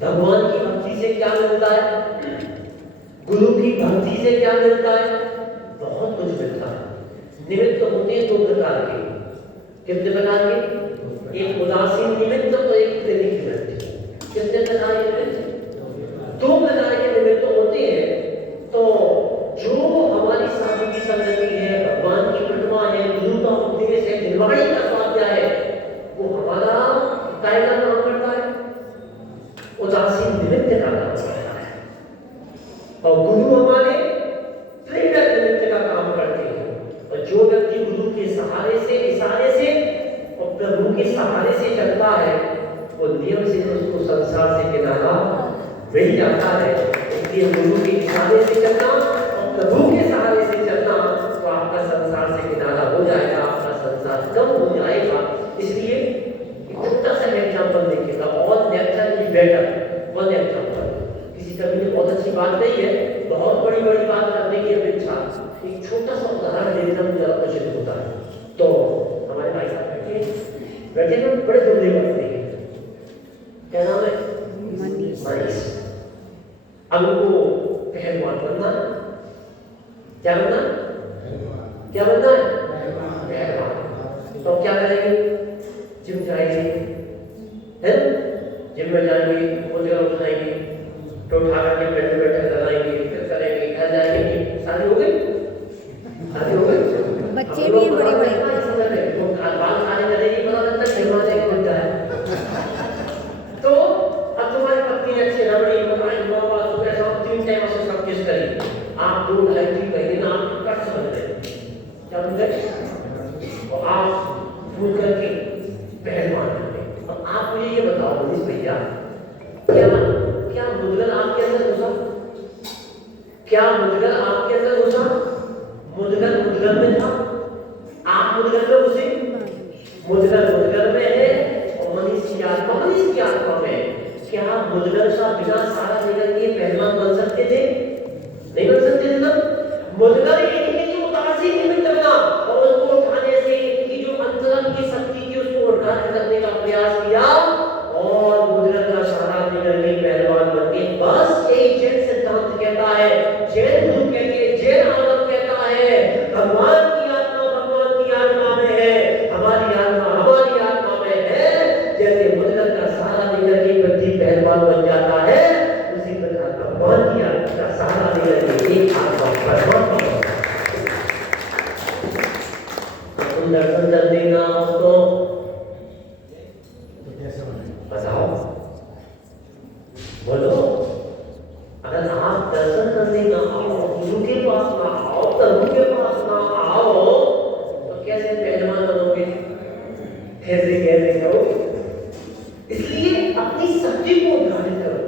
भगवान की भक्ति से क्या मिलता है, गुरु की भक्ति से क्या मिलता है, बहुत कुछ मिलता है। निमित्त होते हैं दो प्रकार के, कितने प्रकार के, एक उदासीन निमित्त और एक प्रेरित निमित्त। कितने प्रकार के निमित्त, दो प्रकार के निमित्त होते हैं। तो जो हमारी साधु की संगति है, भगवान की प्रतिमा है, गुरु का उपदेश है, निर्वाणी का स्वाध्याय है, वो हमारा कायदा काम करता है, उदासीन निमित्त का काम करता है। और गुरु हमारे प्रेरक निमित्त का काम करते हैं। और जो व्यक्ति गुरु के सहारे से, इशारे से और प्रभु के सहारे से चलता है, वो नियम से उसको संसार से किनारा मिल जाता है। इसलिए गुरु के इशारे से चलना और प्रभु के सहारे से चलना, तो आपका संसार से किनारा हो जाएगा, आपका संसार कम हो जाएगा। इसलिए छोटा सा एग्जाम्पल देखिएगा, और lecture is better one example. किसी कवि ने बहुत अच्छी बात कही है, बहुत बड़ी बड़ी बात करने की अपेक्षा एक छोटा सा उदाहरण देना मुझे उचित होता है। तो हमारे भाई साहब बैठे ना, बड़े दुबले पड़ते हैं, क्या नाम है, मनीष। अब उनको पहलवान बनना, क्या बनना, क्या बनना है, पहलवान। तो क्या करेंगे, जिम जाएंगे, है ना, जिम में जाएंगे, मुद्रा उठाएंगे, तो उठा करके बैठे बैठे लगाएंगे, फिर करेंगे, घर जाएंगे। शादी हो गई, शादी हो गई, बच्चे भी हैं बड़े बड़े, तो बाल शादी करेगी, पता लगता है निर्माण एक बन जाए। तो अब तुम्हारी पत्नी अच्छी रबड़ी बनाई, बाबा सुबह शाम 3 टाइम से सब किस करी, आप 2-2.5 महीने ना आप कट समझ गए, क्या समझ गए, तो आप भूल करके पहलवान बने। अब आप मुझे ये बताओ मनीष भैया, क्या क्या मुद्गल आपके अंदर घुसा, क्या मुद्गल आपके अंदर घुसा, मुद्गल मुद्गल में था, आप मुद्गल में घुसे, मुद्गल मुद्गल में है, और मनीष की आत्मा में। क्या मुद्गल सा बिना सारा निकल के पहलवान बन सकते थे, नहीं बन सकते थे ना। मुद्गल इनके जो उदासीन निमित्त बना, और उसको उठाने से इनकी जो अंतरंग की शक्ति थी उसको उठाने करने का प्रयास किया, और मुद्गल का सहारा निकल के पहलवान बन के। बस यही जैन सिद्धांत कहता है, जैन गुरु कहते हैं, जैन आगम कहता है, भगवान की आत्मा में है, हमारी आत्मा हमारी आत्मा में है। जैसे मुद्गल का सहारा निकल के व्यक्ति पहलवान बन जाता है, उसी प्रकार भगवान की आत्मा का सहारा निकल के एक आत्मा परमात्मा बनता है। दर्शन करने का हो तो बताओ, बोलो। अगर आप दर्शन करने ना आओ, गुरु के पास ना आओ, प्रभु के पास ना आओ, तो कैसे पहलवान बनोगे, कैसे कैसे करोगे। इसलिए अपनी शक्ति को उजागर करो,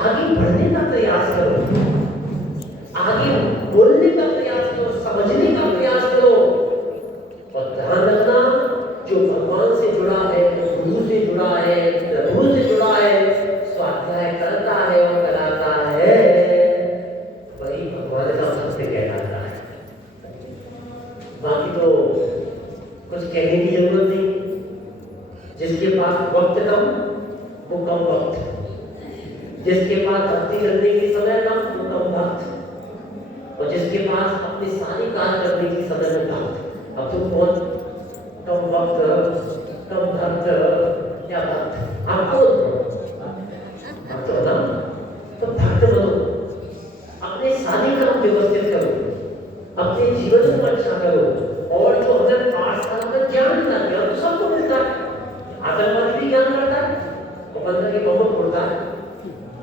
आगे बढ़ने का प्रयास करो, आगे बोलने का प्रयास करो, समझने का प्रयास करो। और ध्यान रखना, जो भगवान से जुड़ा है, गुरु से जुड़ा है, प्रभु से जुड़ा है, स्वाध्याय करता है और कराता है, वही भगवान का भक्त कहलाता है। बाकी तो कुछ कहने की जरूरत नहीं। जिसके पास वक्त कम वो कम वक्त, जिसके पास भक्ति करने की समय कम वो कम भक्त, और जिसके पास अपने सारे कार्य करने की समय में भक्त। अब तुम कौन, कम वक्त, कम भक्त या भक्त, आपको भक्त हो ना, तो भक्त बनो, अपने सारे काम व्यवस्थित करो, अपने जीवन को अच्छा करो। और जो हमें पाठशाला में ज्ञान मिलता है, तो सबको मिलता है, आतंकवादी भी ज्ञान करता है, और बंदा के बहुत उड़ता है।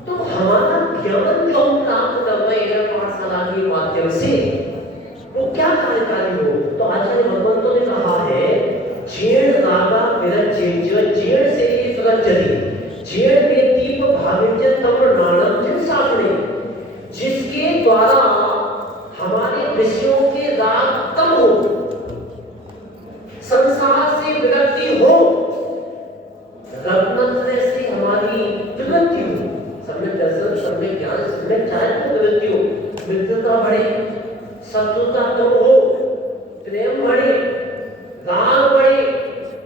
तो हमारा ज्ञान जो हम प्राप्त कर रहे हैं पाठशाला के माध्यम से, वो क्या कार्यकारी हो। तो आचार्य भगवंतों ने कहा है, जेड़ रागा विरचित, जेड़ से ही सुरक्षित, जेड़ में दीप भाविंचन तम नाणम जिन साधने, जिसके द्वारा हमारे विषयों के राग कम हो, संसार से विरक्ति हो, रत्नत्र से हमारी विरक्ति हो, सम्यक दर्शन, सम्यक ज्ञान, सम्यक चारण को विरक्ति हो, मित्रता बढ़े, शत्रुता कम हो, प्रेम बढ़े, राग बढ़े,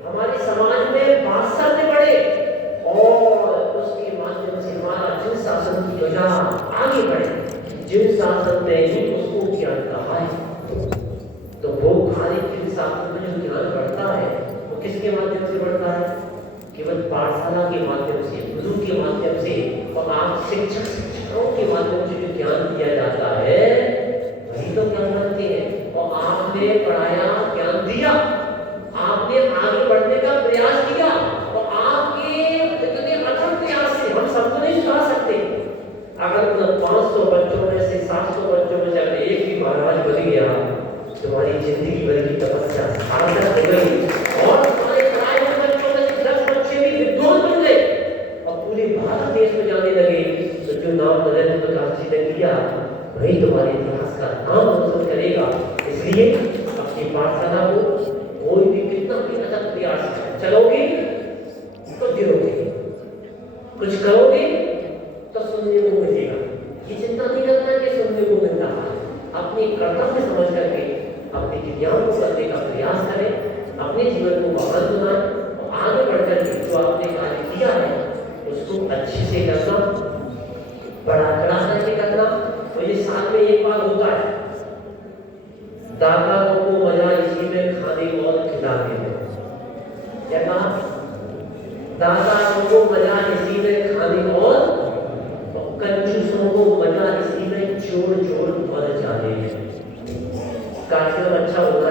हमारे समाज में वात्सल्य बढ़े, और उसके माध्यम जिन शासन ने ही उसको ज्ञान कहा है, तो वो खाली जिन शासन में जो ज्ञान बढ़ता है वो किसके माध्यम से बढ़ता है? केवल पाठशाला के माध्यम से, गुरु के माध्यम से, और आप शिक्षकों के माध्यम से जो ज्ञान दिया जाता है वही तो ज्ञान बनते हैं। और आपने पढ़ाया, ज्ञान दिया, आपने आगे बढ़ने का प्रयास किया, और आपके इतने अथक प्रयास से हम सबको नहीं सुना सकते। अगर 500 बच्चों में से 700 बच्चों में से अगर एक भी महाराज बन गया, तुम्हारी जिंदगी भर की तपस्या सार्थक हो गई। और तुम्हारे पढ़ाए हुए बच्चों में से 10 बच्चे भी विद्वान बन गए और पूरे भारत देश में जाने लगे, तो जो नाम नरेंद्र प्रकाश जी ने किया वही तुम्हारे इतिहास का नाम रोशन करेगा। इसलिए अपनी पाठशाला को कोई भी कितना भी अथक प्रयास चलोगे तो गिरोगे, कुछ करोगे तो सुनने को मिलेगा। ये चिंता नहीं करना कि सुनने को मिल रहा है, अपने कर्तव्य समझ करके अपने ज्ञान को करने का प्रयास करें, अपने जीवन को महान बनाएं और आगे बढ़कर के जो आपने कार्य किया है उसको अच्छे से करना, बड़ा चढ़ा करके करना। तो ये साल में एक बार होता है, दाता को मजा इसी में खाने और खिलाने में। क्या कहा? दाता को मजा इसी में खाने और कंजूसों को मजा इसी में जोड़ जोड़ भर जाने में। कार्यक्रम अच्छा होना